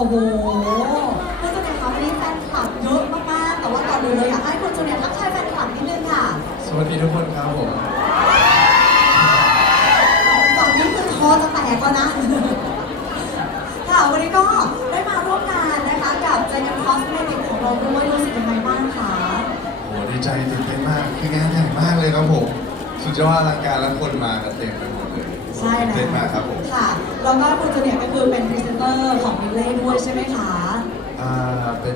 โอ้โหคุณจูเนียร์คะวันนี้แฟนคลับเยอะมากๆแต่ว่าก่อนอื่นเลยอยากให้คุณจูเนียร์ทักทายแฟนคลับนิดนึงค่ะสวัสดีทุกคนครับผม ฝั่งนี้คือคอจะแตกแล้วนะ ค่ะวันนี้ก็ได้มาร่วมงานนะคะ กับ j จ n Cosmetic ของเราด้วยรู้สึกยังไงบ้างคะโหดีใจตื่นเต้นมากคืองานใหญ่มากเลยครับผม สุดยอดอลังการแล้วคนมากันเต็มไปหมดเลย ใช่ตื่นแล้วเต้นมากครับผมค่ะ แล้วก็คุณจูเนียร์ก็คือเป็นพรีเซนเตอร์ของมิลเล่ด้วยใช่ไหมคะอ่าเป็น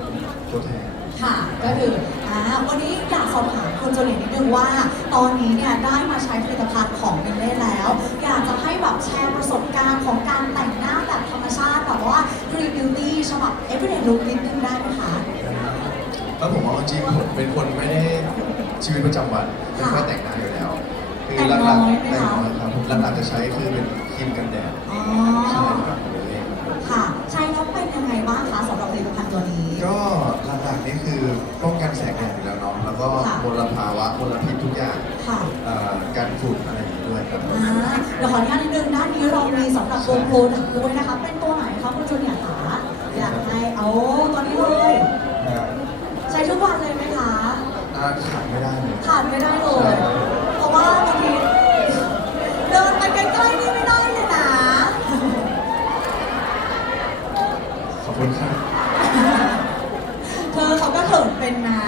ตัวแทนค่ะก็คืออ่าวันนี้อยากสอบถามคุณโจเนียร์นิดนึงว่า ตอนนี้เนี่ยได้มาใช้ผลิตภัณฑ์ของมิลเล่แล้ว อยากจะให้แบบแชร์ประสบการณ์ของการแต่งหน้าแบบธรรมชาติแบบว่า Green Beauty ฉบับ Everyday Look นิดนึงได้ไหมคะแล้วผมว่าจริงๆผมเป็นคนไม่ได้ชีวิตประจำวันไม่ค่อยแต่งหน้าอยู่แล้ว คือหลักๆแต่งน้อยไหมคะแต่งน้อยครับผมหลักๆจะใช้คือเป็นครีมกันแดดอ๋อ ใช่ครับผมเองค่ะ ใช้แล้วเป็นยังไงบ้างคะสำหรับผลิตภัณฑ์ตัวนี้ ก็หลักๆนี่คือป้องกันแสงแดดอยู่แล้วเนาะแล้วก็ค่ะ มลภาวะมลพิษทุกอย่างค่ะเอ่อการฝุ่นอะไรอย่างนี้ด้วยครับผมอ่าเดี๋ยวขออนุญาตนิดนึงด้านนี้เรามีสำหรับตัวโปรดักต์ด้วยนะคะ เป็นตัวไหนคะคุณโจเนียร์คะอยากให้เอาตัวนี้เลยใช้ทุกวันเลยไหมคะ อ่าขาดไม่ได้เลย ขาดไม่ได้เลยเพราะว่าบางทีเดินไป ใกล้ๆนี่ไม่ได้เลยนะ ขอบคุณครับ เธอเขาก็เขินเป็นนะ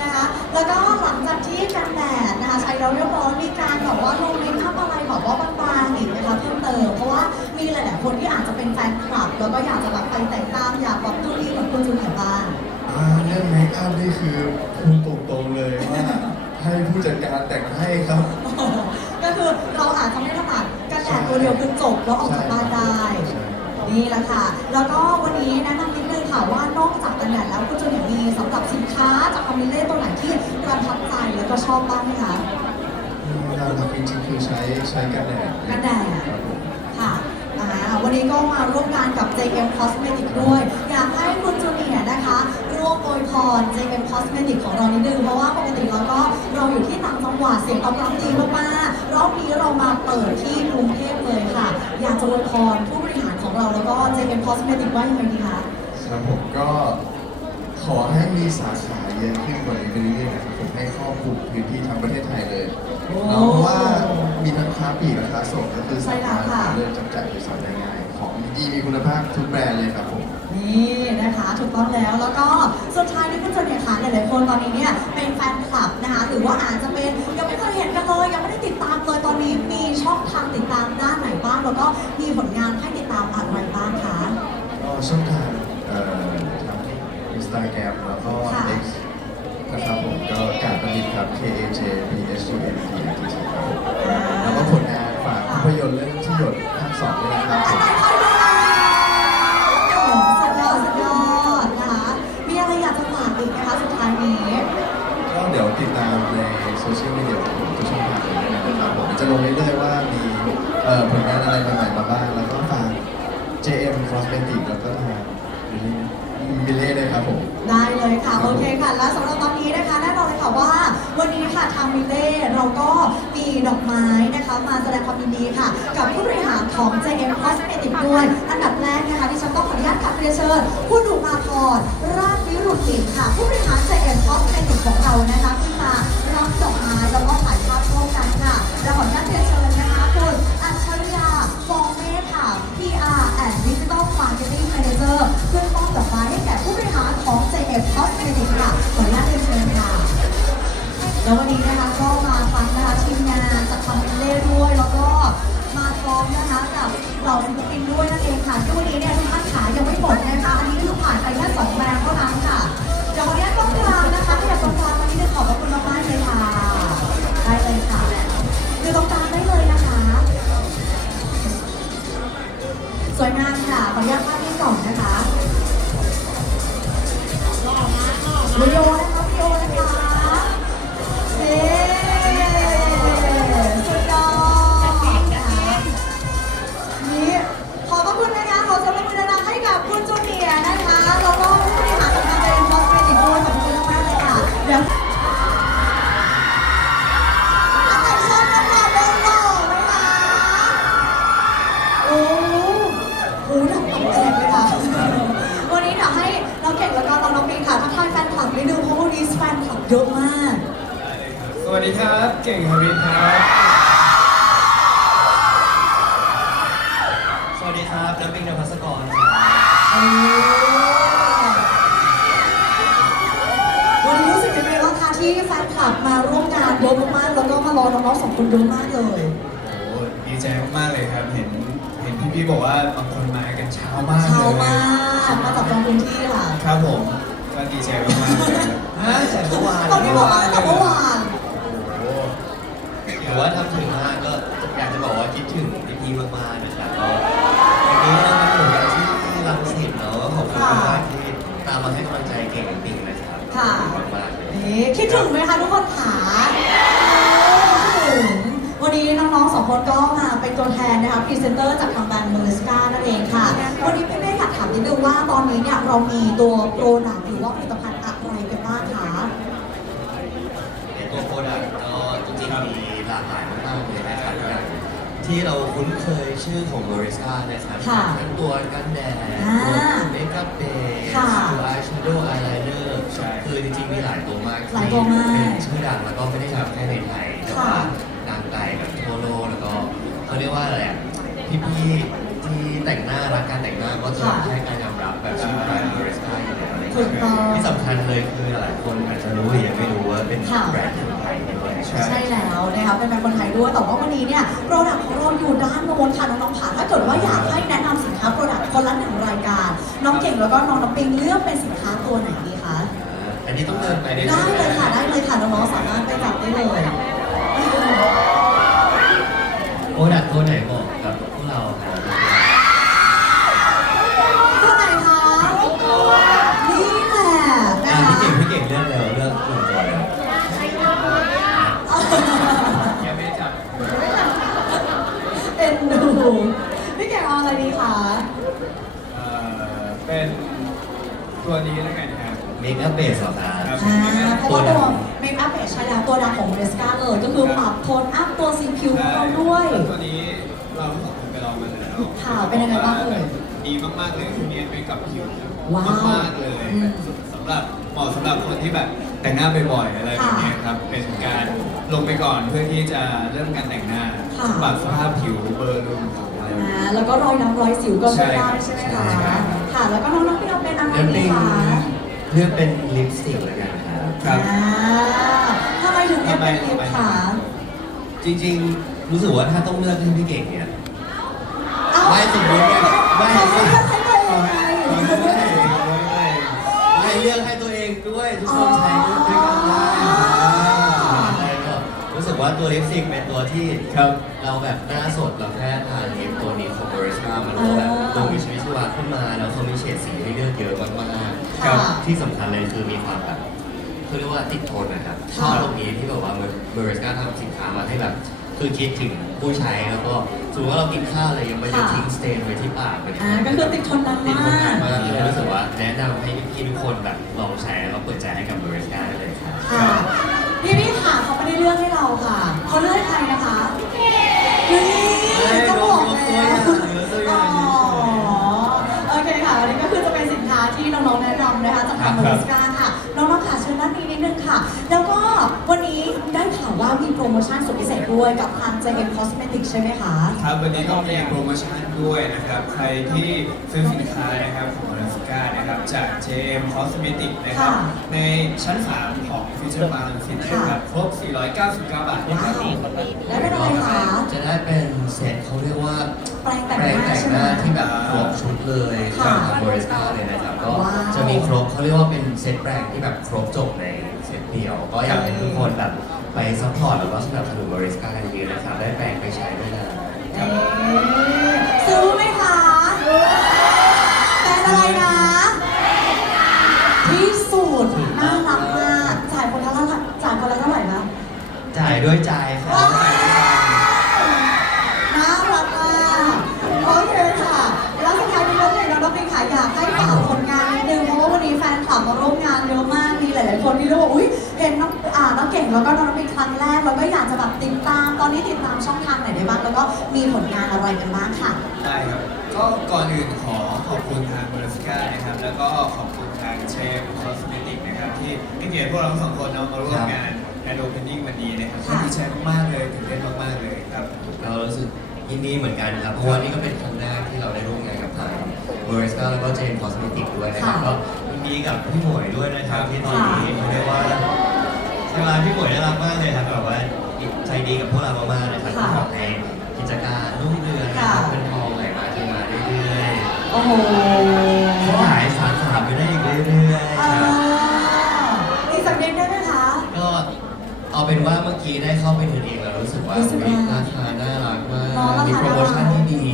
นะคะ แล้วก็หลังจากที่กันแดดนะคะใช้แล้วเรียบร้อยมีการแบบว่าลงเมคอัพอะไรแบบว่าบางๆอีกไหมคะเพิ่มเติมเพราะว่ามีหลายๆคนที่อาจจะเป็นแฟนคลับ แล้วก็อยากจะแบบไปแต่งตามอยากแบบดูดีเหมือนคุณจูเนียร์บ้าง อ่าเรื่องเมคอัพนี่คือพูดตรงๆเลยว่า ให้ผู้จัดการแต่งให้ครับ ก็คือเราอาจจะไม่ถ นัดกันแดดตัวเดียวคือจบแล้วออกจากบ้านได้ใช่นี่แหละค่ะ แล้วก็วันนี้แนะนำนิดนึงค่ะว่านอกจากกันแดดแล้วคุณจูเนียร์มีสำหรับสินค้าจากคอมมิเล่ตัวไหนที่ประทับใจแล้วก็ชอบบ้างไหมคะอืมหลักๆจริงๆคือใช้ใช้กันแดดกันแดดครับผมค่ะอ่าวันนี้ก็มาร่วมงานกับ JM Cosmetic ด้วย อยากให้คุณจูเนียร์นะคะร่วมอวยพร JM Cosmetic ของเรานิดนึง เพราะว่าปกติเราก็เราอยู่ที่ต่างจังหวัดเสียงตอบรับดีมากๆ รอบนี้เรามาเปิดที่กรุงเทพเลยค่ะ อยากจะอวยพรผู้บริหารของเราแล้วก็ JM Cosmetic ว่ายังไงดีคะ ครับผมก็ขอให้มีสาขาเยอะขึ้นกว่านี้ไปเรื่อยๆนะครับผมให้ครอบคลุมพื้นที่ทั้งประเทศไทยเลยโอ้เนาะเพราะว่ามีทั้งค้าปลีกและค้าส่งก็คือใช่สาแล้วมารถค่ะ เลือกจับจ่ายอยู่สายได้ง่ายของดีมีคุณภาพทุกแบรนด์เลยครับผม นี่นะคะถูกต้องแล้วแล้วก็สุดท้ายนี่คุณจูเนียร์คะหลายๆคนตอนนี้เนี่ยเป็นแฟนคลับนะคะหรือว่าอาจจะเป็นยังไม่เคยเห็นกัน นนี้มีช่องทางติดตามด้านไหนบ้างแล้วก็มีผลงานให้ติดตามอะไรบ้างคะก็ช่องทางเอ่อทั้งอินสตาแกรมแล้วก็ค่ะ X นะครับผมก็การประดิษฐ์ครับ K A J P S U N T T ครับผมแล้วก็ผลงานฝากภาพยนตร์เรื่องที่หยดภาคสองด้วยนะครับ ลงเรื่อยๆว่ามีเอ่อผลงานอะไรใหม่ๆมาบ้าง แล้วก็ฝาก JM Cosmetic แล้วก็ทางมิลเล่ด้วยครับผม ได้เลยค่ะ โอเคค่ะ แล้วสำหรับตอนนี้นะคะแน่นอนเลยค่ะว่า วันนี้ค่ะทางมิเล่เราก็มีดอกไม้นะคะ มาแสดงความยินดีค่ะ กับผู้บริหารของ JM Cosmetic ด้วย อันดับแรกนะคะที่ฉันต้องขออนุญาตกลับเรียนเชิญผู้ดูมาพรราชวิรุณกิจค่ะ ผู้บริหาร JM Cosmetic ของเรานะคะขึ้นมารับดอกไม้แล้วก็ถ่าย ค่ะขออนุญาตเรียนเชิญนะคะคุณอัญชริยาฟองเมธค่ะ PR and Digital Marketing Manager ขึ้นมอบดอกไม้ให้แก่ผู้บริหารของ JM Cosmetic ค่ะขออนุญาตเรียนเชิญค่ะแล้ววันนี้นะคะก็มาฟังนะคะทีมงานจากคอมเมนเล่ด้วยแล้วก็มาพร้อมนะคะกับเหล่าศิลปินด้วยนั่นเองค่ะที่วันนี้เนี่ยทุกท่านขายยังไม่หมดนะคะ น้อเก่งแล้วก็น้องน้องค่ะทักทายแฟนคลับนิดนึงเพราะวันนี้แฟนคลับเยอะมาก สวัสดีครับ เก่งฮาริสครับ สวัสดีครับแล้ำปิงนพัสกรรับวันนี้รู้สึกยังไงบ้างคะที่แฟนคลับมาร่วมงานเยอะมากๆแล้วก็มารอน้องๆสองคนเยอะมากเลยดีใจมากๆเลยครับ เห็น เห็นพี่ๆบอกว่าบางคนมากันเช้ามากเลย เช้ามาก มาจากจองพื้นที่ค่ะครับผมก็ดีใจมากๆเลยครับฮะแต่เมื่อวานตอนนี้บอกว่าตั้งแต่เมื่อวานโอ้ถือว่าทำถึงมากก็อยากจะบอกว่าคิดถึงพี่ๆมากๆนะครับก็วันนี้เรามาอยู่กันที่รังสิตเนาะก็ขอบคุณมากๆที่ตามมาให้กำลังใจเก่งปิงนะครับค่ะขอบคุณมากๆเลยนี่คิดถึงไหมคะทุกคนขาคิดถึงวันนี้น้องๆสองคนก็มาเป็นตัวแทนนะคะพรีเซนเตอร์จากทางแบรนด์เมอร์สกานั่นเองค่ะวันนี้พี่เมย์อยากถาม นิดนึงว่าตอนนี้เนี่ยเรามีตัวโปรดักต์หรือว่าผลิตภัณฑ์อะไรกันบ้างคะในตัวโปรดักต์ก็จริงๆมีหลากหลายมากๆเลยนะครับอย่างที่เราคุ้นเคยชื่อของ m o r i s c a นะครับค่ะทั้งตัวกันแดดอ่าตัวเมคอัพเบสค่ะตัวอายแชโดว์อายไลเนอร์คือจริงๆมีหลายตัวมากหลายตัวมากเป็นชื่อดังแล้วก็ไม่ได้ทำแค่ในไทยแต่ค่ะว่าดังไกลแบบทั่วโลกแล้วก็เขาเรียกว่าอะไรอะพี่ๆที่ แต่งหน้ารักการแต่งหน้าก็จะค่ะให้การยอมรับแบบชื่อแบรนด์ m o r i s c a อยู่แล้วอะไรอย่างถูเงี้กยต้องที่สำคัญเลยคือหลายคนอาจจะรู้หรือยังไม่รู้ว่าเป็นค่ะ แบรนด์คนไทยด้วยใช่แล้วนะคะเป็นแบรนด์คนไทยด้วยแต่ว่าวันนี้เนี่ยโปรดักต์ของเราอยู่ด้านโน้นค่ะน้องๆค่ะถ้าเกิดว่าอยากให้แนะนำสินค้าโปรดักต์คนละหนึ่งรายการ น้องเก่งแล้วก็น้องน้ำปิงเลือกเป็นสินค้าตัวไหนดีคะอันนี้ต้องเดินไปได้ได้เลยค่ะได้เลยค่ะน้องๆสามารถไปจับได้เลย โปรดักต์ตัวไหนเหมาะ ดูพี่แกเอาอะไรดีคะเอ่อเป็นตัวนี้แล้วกันครับ เมคอัพเบสเหรอครับ ครับ อ่าเพราะว่าตัวเมคอัพเนี่ยใช้แล้วตัวดังของเรสกาเลยก็คือปรับโทนอัพตัวสีผิวของเราด้วย ตัวนี้เราสองคนไปลองมาแล้วค่ะเป็นยังไงบ้างเอ่ยดีมากๆเลยคือเนียนไปกับผิวว้าวมากๆเลยอืมสำหรับเหมาะสำหรับคนที่แบบแต่งหน้าบ่อยๆอะไรแบบเนี้ยครับเป็นการลงไปก่อนเพื่อที่จะเริ่มการแต่งหน้า ค่ะปรับสภาพผิวเบอร์รูมของอะไรแบบอ่านี้แล้วก็รอยน้ำรอยสิวก็ไม่ได้ใช่ใช่ไหมใช่คะค่ะ แล้วก็น้องๆพี่เราเป็นอะไรเลือกดีเป็นคะเลือกเป็นลิปสติกแล้วกันครับ ครับ อ่าทำไมถึงเลือกเป็นลิปคะจริงๆ รู้สึกว่าถ้าต้องเลือกให้พี่เก่งเนี่ย เอ้าไม่สมมุติเนี่ยไม่ เขาไม่เลือกให้ตัวเองไง ไม่เลือกให้ตัวเองด้วยทุกคนใช้ด้วยกันได้ใช่ก็รู้สึก ว่าตัวลิปสติกเป็นตัวที่ครับเราแบบหน้าสดเราแค่ทานลิปตัวนี้ของบริษัทมันก็แบบดูมีชีวิตชีวาขึ้นมาแล้วเขามีเฉดสีให้เลือกเยอะมากๆค่ะที่สำคัญเลยคือมีความแบบเขาเรียกว่าติดทนนะครับชอบตรงนี้ที่แบบว่าบริษัททำสินค้ามาให้แบบคือคิดถึงผู้ใช้แล้วก็สมมติว่าเรากินข้าวอะไรยังไม่ได้ทิ้งสเตนไว้ที่ปากมันอ่าก็คือติดทนนานติดทนานมากมากเลยรู้สึกว่าแนะนำให้พี่ๆทุกคนแบบลองใช้แล้วก็เปิดใจให้กับบริษัทได้เลยครับ ค่ะ พี่พี่ค่ะเขาไม่ได้เลือกให้เราค่ะเขาเลือกให้ใครนะคะนี่ก็บอกแล้วอ๋อโอเคค่ะวันนี้ก็คือจะเป็นสินค้าที่น้องๆแนะนำนะคะจากทางบริสกาค่ะน้องๆค่ะเชิญด้านนี้นิดนึงค่ะ แล้วก็วันนี้ได้ข่าวว่ามีโปรโมชั่นสุดพิเศษด้วยกับทาง JM Cosmetics ใช่ไหมคะ ครับวันนี้ก็มีโปรโมชั่นด้วยนะครับ ใครที่ซื้อสินค้านะครับของลาส กานะครับจาก JM Cosmetic นะครับค่ะในชั้น 3 ของ Future Bar ลังสิตนะครับครบ 499 บาทนะคว้ารับวแล้วเป็นอะไรคะจะได้เป็นเซตเขาเรียกว่าแปรงแต่งแปรหงน้าแต่งใช่หไหม น้าที่แบบครบชุดเลยค่ะจากบริษัทเลยนะครับก็ว้าว จะมีครบเขาเรียกว่าเป็นเซตแปรงที่แบบครบจบในเซตเดียว ก็อยากให้ทุกคนแบบไปซัพพอร์ตแล้วก็สนับสนุนบริษัทกันดีนะครับได้แปรงไปใช้ด้วยนะ เอ๊ะซื้อไหมคะแบรนด์อะไรนะ ที่สุดน่ารักมากจ่ายคนละเท่าไหร่จ่ายคนละเท่าไหร่นะ จ่าย ด้วยใจครับว้าวน่ารักมากโอเคค่ะ แล้วสุดท้ายนี้น้องเอกน้องปิงค่ะอยากให้ฝากผลงานนิดนึงเพราะว่าวันนี้แฟนคลับมาร่วมงานเยอะมากมีหลายๆคนที่รียกว่าอุ้ยเห็นน้องอ่าน้องเก่งแล้วก็น้องปิงครั้งแรกแล้วก็อยากจะแบบติดตาม ตอนนี้ติดตามช่องทางไหนได้บ้างแล้วก็มีผลงานอะไรกันบ้างค่ะ ได้ครับ ก็ก่อนอื่นขอขอบคุณทางบริษัทนะครับ แล้วก็ขอบคุณทางเชฟคอสเมติกนะครับที่ให้เกียรติพวกเราทั้งสองคนเนาะมาร่วมงาน กันนโอเพนนิ่งวันนี้นะครับค่ะ ดีใจมากๆเลยตื่นเต้นมากๆเลยครับ เรารู้สึกยินดีเหมือนกันครับ เพราะว่านี่ก็เป็นครั้งแรกที่เราได้ร่วมงานกับทางเมอร์สกาแล้วก็เจนคอสเมติกด้วยนะครับค่ะก็ยินดีกับพี่หมวยด้วยนะครับที่ตอนนี้ค่ะ เรียกว่าเวลาพี่หมวยน่ารักมากเลยครับแบบว่าใจดีกับพวกเรามากๆนะครับค่ะที่ขอให้กิจการรุ่งเรืองนะครับค่ะเป็นทองไหลมาเทมาเรื่อยโอ้โห ๆขยายสาขาไปได้อีกเรื่อย อ่า ๆครับ อีกสักนิดได้ไหมคะ ก็ เอาเป็นว่าเมื่อกี้ได้เข้าไปดูเองแล้วรู้สึกว่ารู้สึกว่าราคาน่ารักมาเนาะกราคามีโปรโมชั่นที่ดี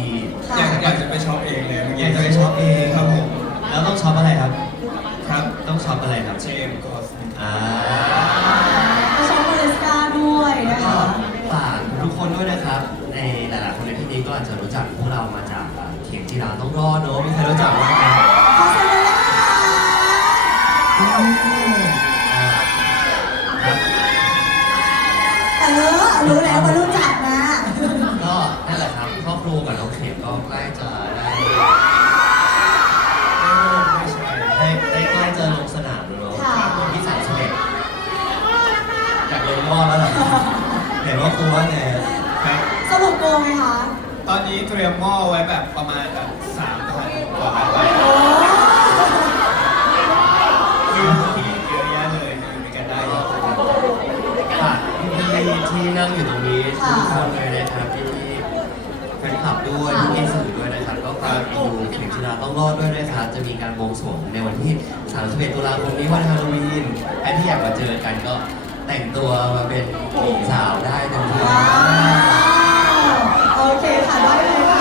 ค่ะ อยากอยากจะไปช็อปเองเลยเมื่ออกี้ยากจะไปช็อปเองครับผมแล้วต้องช็อปอะไรครับ ครับต้องช็อปอะไรครับเจมคอสอ่าไปชมบริสกาด้วยนะก็คะ ฝากทุกคนด้วยนะครับในหลายๆคนในที่นี้ก็อาจจะรู้จักพวกเรามาจากเข็มจีราต้องรอดเนอะมีใคร ที่นั่งอยู่ตรงนี้ทุกคนเลยนะครับพี่ๆแฟนคลับด้วยพี่ๆสื่อด้วยนะครับก็ฝากไปดูเข็มจีราต้องรอดด้วยนะครับจะมีการบวงสรวงในวันที่ 31 ตุลาคมนี้วันฮาโลวีนใครที่อยากมาเจอกันก็แต่งตัวมาเป็นหญิงสาวได้เต็มที่ว้าวโอเคค่ะได้เลยค่ะ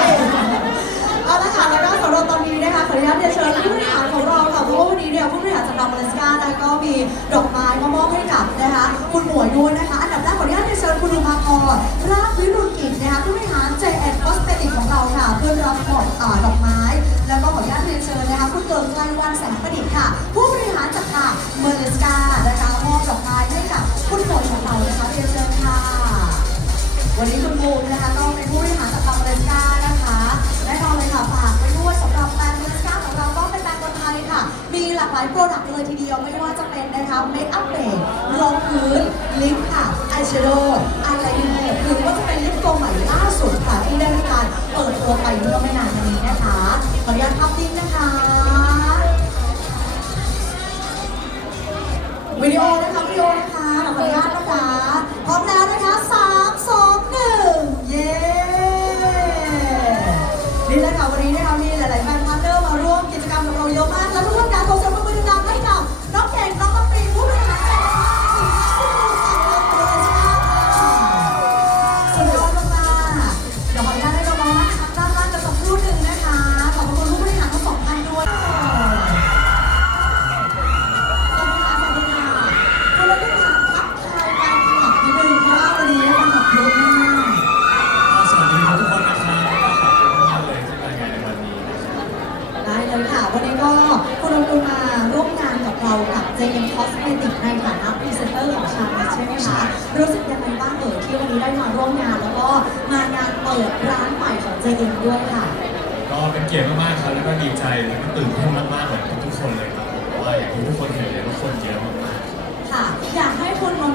เอาละค่ะแล้วก็สำหรับตอนนี้นะคะขออนุญาตเรียนเชิญผู้บริหารของเราค่ะเพราะว่าวันนี้เนี่ยผู้บริหารจากทางบริสกานะคะก็มีดอกไม้มามอบให้กับนะคะคุณหมวยด้วยนะคะ อันดับแรกขออนุญาตเรียนเชิญคุณลุงมาพรราชวิรุณกิจนะคะผู้บริหาร JN Cosmetic ของเราค่ะ เพื่อรับดอกอ่าดอกไม้ แล้วก็ขออนุญาตเรียนเชิญนะคะคุณเกิร์ลไกลวันแสงประดิษฐ์ค่ะ ผู้บริหารจากทางเมอร์สกานะคะมอบดอกไม้ให้กับคุณหมวยของเรานะคะเรียนเชิญค่ะ วันนี้คุณบูมนะคะก็เป็น ลากหลายโปรดักต์เลยทีเดียวไม่ว่าจะเป็นนะคะเมคอัพเบสรองพื้นลิปค่ะอายแชโดว์อายไลเนอร์หรือว่าจะเป็นลิปตัวใหม่ล่าสุดค่ะที่ได้มีการเปิดตัวไปเมื่อไม่นานมานี้นะคะขออนุญาตภาพนิ่งนะคะวิดีโอนะคะวิดีโอนะคะขออนุญาตนะคะพร้อมแล้ว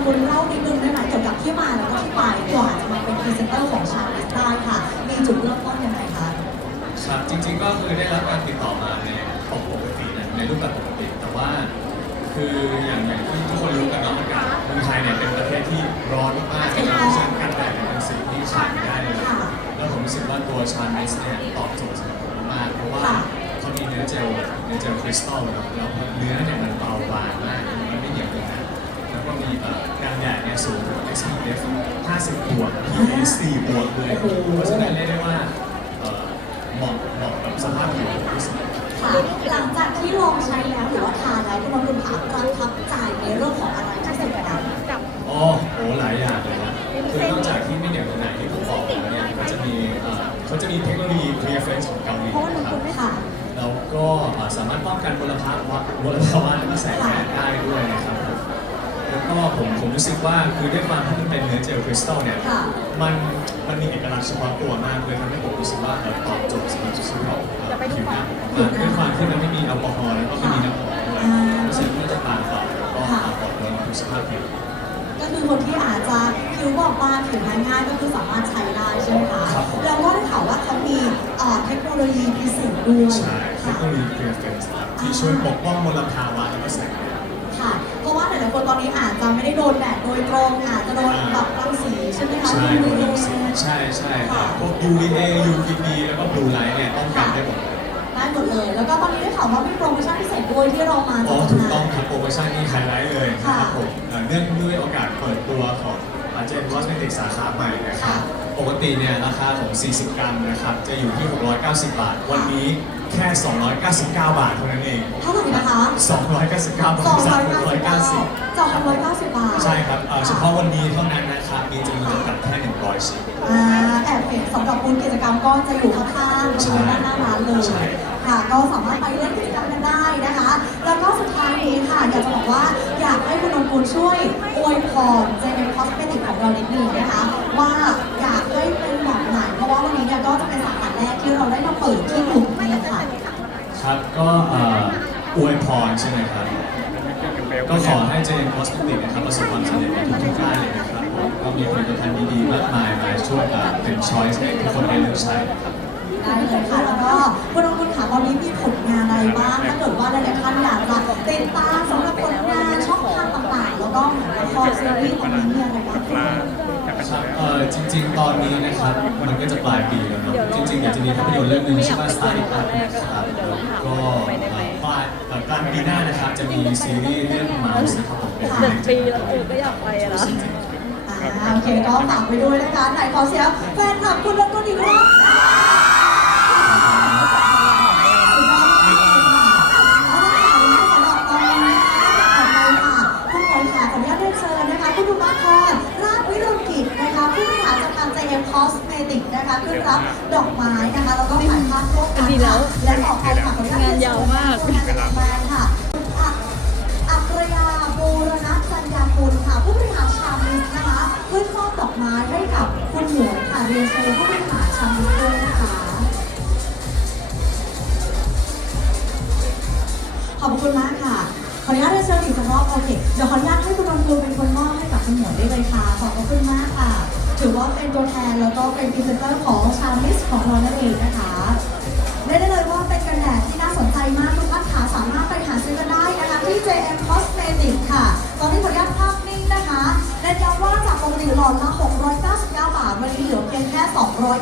คุณนนกุลเล่านิดนึงได้ไหมเกี่ยวกับที่มาแล้วก็ที่ไปกว่าจะมาเป็นพรีเซนเตอร์ของชาได้ค่ะ มีจุดเริ่มต้นยังไงคะ ครับจริงๆก็คือได้รับการติดต่อมาในปกตินะในรูปแบบปกติแต่ว่า คืออย่างอย่างที่ทุกคนรู้กันเนาะอากาศเมืองไทยเนี่ยเป็นประเทศที่ร้อนมากๆแล้วก็ฉะนั้นการแดดเนี่ยเป็นสิ่งที่ขาดไม่ได้เลยค่ะ แล้วผมรู้สึกว่าตัวชาเมสเนี่ยตอบโจทย์สำหรับผมมากเพราะว่าค่ะ เขามีเนื้อเจลเนื้อเจลคริสตัลเนอะแล้วเนื้อเนี่ยมันเบาบางมากมันไม่เหนียวเกินนะแล้วก็ มีเอ่อการแดดเนี่ยสูง SPF 50 บวก PA 4บวกเลยโอ้โห เพราะฉะนั้นเรียกได้ว่าเอ่อเหมาะเหมาะกับสภาพผิวที่สุด ค่ะหลังจากที่ลองใช้แล้วหรือว่าทานแล้วคุณนนกุลค่ะประทับใจในเรื่องของอะไรที่สุดคะอ๋อโหหลายอย่างเลยนะคือนอกจากที่ไม่เหนียวขนาดที่ผมบอกแล้วเนี่ยก็จะมีเอ่อเขาจะมีเทคโนโลยี Clear Face ของเกาหลีนะครับค่ะ แล้วก็เอ่อสามารถป้องกันมลภาวะมลภาวะและก็แสงแดดได้ด้วยนะครับผม แล้วก็ผมผมรู้สึกว่าคือด้วยความที่มันเป็นเนื้อเจลคริสตัลเนี่ยค่ะมันมันมีเอกลักษณ์เฉพาะตัวมากเลยทำให้ผมรู้สึกว่าเออตอบโจทย์สำหรับสำหรับเอ่อผิวหน้าผมมากด้วยความที่มันไม่มีแอลกอฮอล์แล้วก็ไม่มีน้ำหอมด้วยอ่าเพราะฉะนั้นก็จะบางกว่าแล้วก็ค่ะปลอดภัยทุกสภาพผิว ก็คือคนที่อาจจะผิวบอบบางผิวแพ้ง่ายก็คือสามารถใช้ได้ใช่ไหมคะครับผม แล้วก็ได้ข่าวว่าเขามีเอ่อเทคโนโลยีพิเศษด้วยใช่เทคโนโลยีเคลียร์เฟสครับที่ช่วยปกป้องมลภาวะแล้วก็แสงแดด ค่ะ เพราะว่าห ลายๆคนตอนนี้อาจจะไม่ได้โดนแดดโดยตรงอาจจะโดนแบบรังสีใช่ไหมคะใช่ UVA ใช่ใช่ครับพวก UVA UVB แล้วก็ Blue Light เนี่ยป้องกันได้หมดเลยได้หมดเลย แล้วก็ตอนนี้ได้ข่าวว่ามีโปรโมชั่นพิเศษด้วยที่เรามาอ๋อจัดถูกจำหต้องน่ายครับโปรโมชั่นนี้ไฮไลท์เลยนะครับผมเอ่อเนื่องด้วยโอกาสเปิดตัวของเจนคอสเมติกสาขาใหม่นะครับ ปกติเนี่ยราคาของ 40 กรัมนะครับ จะอยู่ที่ 690 บาท วันนี้แค่ 299 บาทเท่านั้นเองเท่าไหร่นะคะ 299 บาทสองร้อยจากเก้าสิบ690จากร้อยเก้าสิบบาทใช่ครับเอ่อเฉพาะวันนี้เท่านั้นนะครับมีจำนวนจำกัดแค่ 100ชิ้น อ่าแอบเห็นสำหรับบูธกิจกรรมก็จะอยู่ข้างๆบริเวณด้านหน้าร้านเลยใช่ ค่ะ ก็สามารถไปเล่นกิจกรรมกันได้นะคะ แล้วก็สุดท้ายนี้ค่ะ อยากจะบอกว่าอยากให้คุณนนกุลช่วยอวยพร JM Cosmetic ของเรานิดนึงนะคะ ว่าอยากให้เป็นแบบไหนเพราะว่าวันนี้เนี่ยก็จะเป็นสาขาแรกที่เราได้มาเปิดที่กลุ่มนี้ ค่ะ ครับก็เอ่ออวยพรใช่ไหมครับ ก็ขอให้เจนคอสติกนะครับประสบความสำเร็จในทุกๆด้านเลยนะครับผมก็มีผลิตภัณฑ์ดีๆมากมายมาช่วยเอ่อเป็นช้อยส์ให้ทุกคนได้เลือกใช้นะครับ ได้เลยค่ะ แล้วก็คุณนนกุลค่ะตอนนี้มีผลงานอะไรบ้าง ถ้าเกิดว่าหลายๆท่านอยากจะติดตามสำหรับผลงานช่องทางต่างๆ แล้วก็เหมือนละครซีรีส์ตรงนี้มีอะไรบ้างคะ อ่อจริง ๆ ตอนนี้นะครับมันก็จะปลายปีแล้วเนาะจริงๆเดี๋ยวจะมีภาพยนตร์เรื่องหนึ่งชื่อว่า Star It Up นะครับแล้วก็เอ่อปลายเอ่อกลางปีหน้านะครับจะมีซีรีส์เรื่อง Mouse นะครับผมเป็นค่ะเจ็ดปีแล้วเออก็อยากไปอะนะอ่าโอเคก็ฝากไปด้วยนะคะไหนขอเสียงแฟนคลับคุณนนกุลอีกรอบสุ Cosmetic นะคะขึ้นรับดอกไม้นะคะแล้วก็ถ่ายภาพร่วมกันดีแล้วและต่อไปค่ะขออนุญาตเรียนเชิญงานยาวมากผู้บริหารจากแบรนด์ค่ะอัครยาบูรณัทจันยาคุณค่ะ ผู้บริหารชามิสนะคะขึ้นมอบดอกไม้ให้กับคุณหมวยค่ะเรียนเชิญผู้บริหารชามิส ตัวแทนแล้วก็เป็นพรีเซนเตอร์ของชามิสของเรานั่นเองนะคะได้ได้เลยว่าเป็นกันแดดที่น่าสนใจมากทุกท่านค่ะสามารถไปหาซื้อกันได้นะคะที่ JM Cosmetics ค่ะ ตอนนี้ขออนุญาตภาพนิ่งนะคะและย้ำว่าจากปกติหลอดละ699 บาท วันนี้เหลือเพียงแค่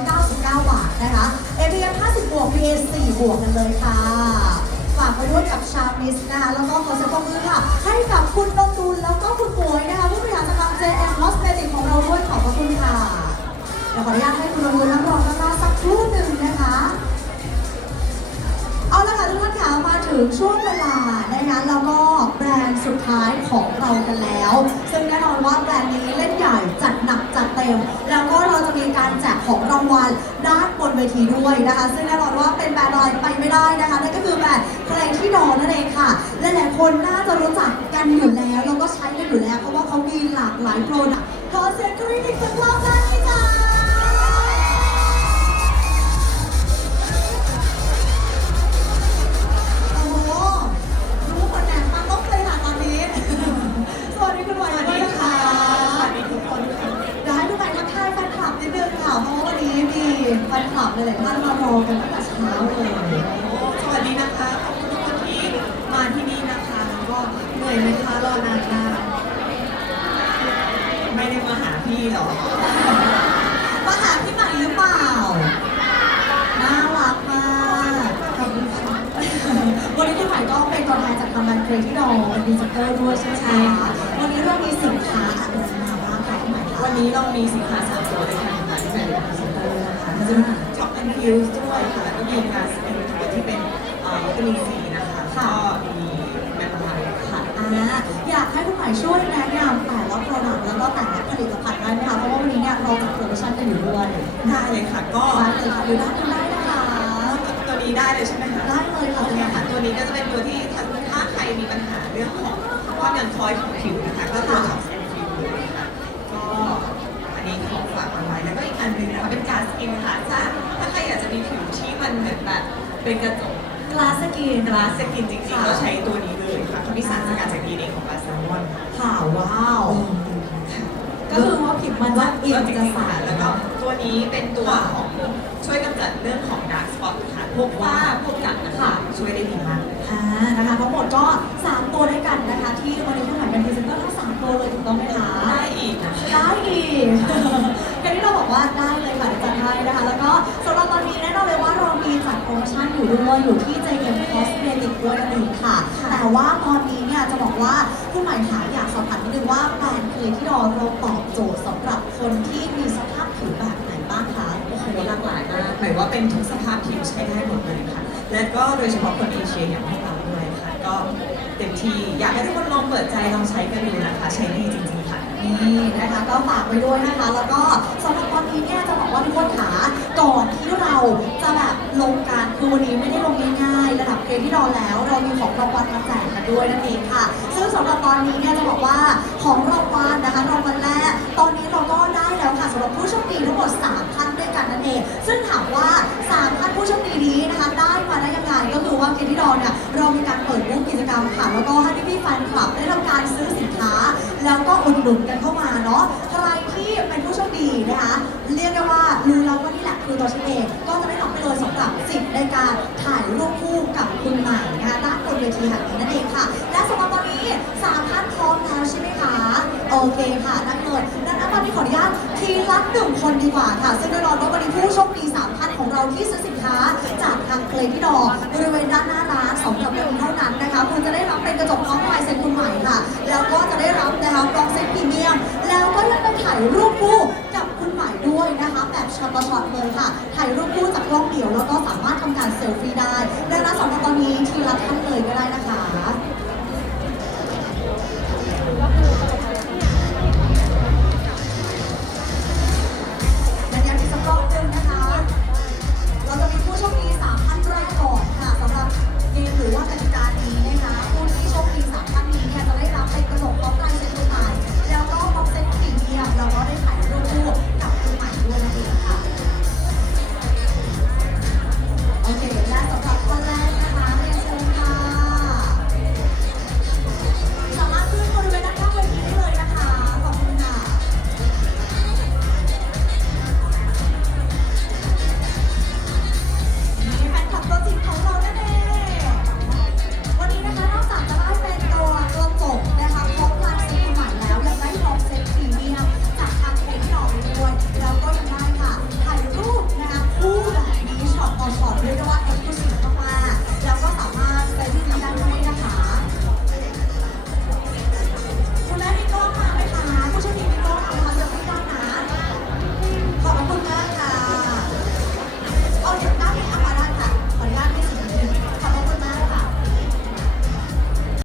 299 บาทนะคะ APM 50บวก PA 4บวกกันเลยค่ะฝากไปด้วยกับชามิสนะคะแล้วก็ขอเสียงปรบมือค่ะ ให้กับคุณนนท์ดูลแล้วก็คุณป่วยนะคะผู้บริหารจากทาง JM Cosmetics ของเราด้วยขอบพระคุณค่ะ ดี๋ยวขออนุญาตให้คุณนนท์ดูนั่งรอด้าสักครู่หนึ่งนะคะ เอาละค่ะทุกท่านค่ะมาถึงช่วงเวลานะคะแล้วก็แบรนด์สุดท้ายของเรากันแล้ว ซึ่งแน่นอนว่าแบรนด์นี้เล่นใหญ่จัดหนักจัดเต็ม แล้วก็เราจะมีการแจกของรางวัลด้านบนเวทีด้วยนะคะ ซึ่งแน่นอนว่าเป็นแบรนด์อะไรไปไม่ได้นะคะนั่นก็คือแบรนด์เพลงที่นอนนั่นเองค่ะและหลายๆคนน่าจะรู้จักกันอยู่แล้วแล้วก็ใช้กันอยู่แล้วเพราะว่าเขามีหลากหลายโปรดักต์ขอเสียงกรี๊ดอีกสักรอบได้ไหมจ๊ะ ลับหลายๆท่านมารอกันตั้งแต่เช้าเลยสวัสดีนะคะขอบคุณทุกคนที่มาที่นี่นะคะแล้วก็เหนื่อยไหมคะรอนานมากไม่ได้มาหาพี่หรอมาหาพี่ใหม่หรือเปล่าน่ารักมากขอบคุณค่ะวันนี้พี่ใหม่ก็เป็นตัวแทนจากทางแบรนด์เครที่ดอเป็นดีไซเนอร์ด้วยใช่ไหมคะวันนี้เรามีสินค้าอะไรมาบ้างคะพี่ใหม่คะวันนี้เรามีสินค้าสามตัวด้วยกันค่ะที่เป็นพรีเซนเตอร์นะคะ มันจะมีช็อปแอนด์คิวด้วยค่ะแล้วก็มีการสเป็นตัวที่เป็นเอ่อวิตามินซีนะคะก็มีแมกมาค่ะ อ่าอยากให้คุณใหม่ช่วยแนะนำแต่ละ product แล้วก็แต่ละผลิตภัณฑ์ได้ไหมคะเพราะว่าวันนี้เนี่ยเราจัดโปรโมชั่นกันอยู่ด้วยได้เลยค่ะก็ได้เลยค่ะหรือด้านนู้นได้นะคะตัวนี้ได้เลยใช่ไหมคะได้เลยค่ะโอเคค่ะตัวนี้ก็จะเป็นตัวที่ถ้าถ้าใครมีปัญหาเรื่องของความหย่อนคล้อยของผิวนะคะก็ตัวของเซนฟิวเลยค่ะก็อันนี้ขอฝากเอาไว้แล้วก็อีกอันหนึงนะคะเป็นการสกินค่ะถ้าถ้า ใครอยากจะมีผิวที่มันเหมือนแบบเป็นกระจกกลาสกินกลาสสกินจริงๆ ก็ใช้ตัวนี้เลยค่ะเขามีสารสกัดจากดีเอ็นของปลาแซลมอนค่ะว้าวคก็คือว่าผิวมันจะอิ่มจะใสแล้วก็ตัวนี้เป็นตัวของช่วยกำจัดเรื่องของ dark spot ค่ะพวกฝ้าพวกกัดนะคะช่วยได้ดีมากเลยอ่านะคะทั้งหมดก็ 3 ตัวด้วยกันนะคะ ที่วันนี้คุณหมายเป็นพรีเซนเตอร์ทั้ง3ตัวเลยถูกต้องไหมคะได้อีกนะคะได้อีก โปรโมชั่นอยู่ด้วยอยู่ที่ JM Cosmetic ด้วยนั่นเองค่ะ แต่ว่าตอนนี้เนี่ยจะบอกว่าคุณหมายหาอยากสอบถามนิดนึงว่าแบรนด์เคยที่เราเราตอบโจทย์สำหรับคนที่มีสภาพผิวแบบไหนบ้างคะโอ้โหหลากหลายมากหมายว่าเป็นทุกสภาพผิวใช้ได้หมดเลยค่ะ และก็โดยเฉพาะคนเอเชียอย่างพวกเราด้วยค่ะ ก็เต็มที่อยากให้ทุกคนลองเปิดใจลองใช้กันดูนะคะ ใช้ดีจริงๆค่ะ นี่นะคะก็ฝากไว้ด้วยนะคะ แล้วก็สำหรับตอนนี้เนี่ยจะบอกว่าทุกคนขาก่อนที่เราจะแบบลงการคือวันนี้ไม่ได้ลงง่ายๆระดับเกรดที่รอแล้ว เรามีของรางวัลมาแจกกันด้วยนั่นเองค่ะ ซึ่งสำหรับตอนนี้เนี่ยจะบอกว่าของรางวัล แล้วก็อุดหนุนกันเข้ามาเนาะใครที่เป็นผู้โชคดีนะคะ เรียกได้ว่ารู้แล้วว่านี่แหละคือตัวฉันเองก็จะได้รับไปเลยสำหรับสิทธิ์ในการถ่ายรูปคู่กับคุณใหม่นะคะด้านบนเวทีแห่งนี้นั่นเองค่ะ และสำหรับตอนนี้สามท่านพร้อมแล้วใช่ไหมคะโอเคค่ะนั่นเลยดังนั้นตอนนี้ขออนุญาตทีละหนึ่งคนดีกว่าค่ะ ซึ่งแน่นอนว่าวันนี้ผู้โชคดีสามท่านของเราที่ซื้อสินค้าจากทางเคลที่ดอบริเวณด้านหน้าร้านสำหรับวันเท่านั้นนะคะคุณจะได้รับเป็นกระจกพร้อมลายเซ็ายรูปคู่กับคุณหมายด้วยนะคะ แบบช็อตต่ช็อตเลยค่ะ ถ่ายรูปคู่จากกล้องเดี่ยวแล้วก็สามารถทำการเซลฟี่ได้ดังนั้นสำหรับตอนนี้ทีละท่านเลยก็ได้นะคะ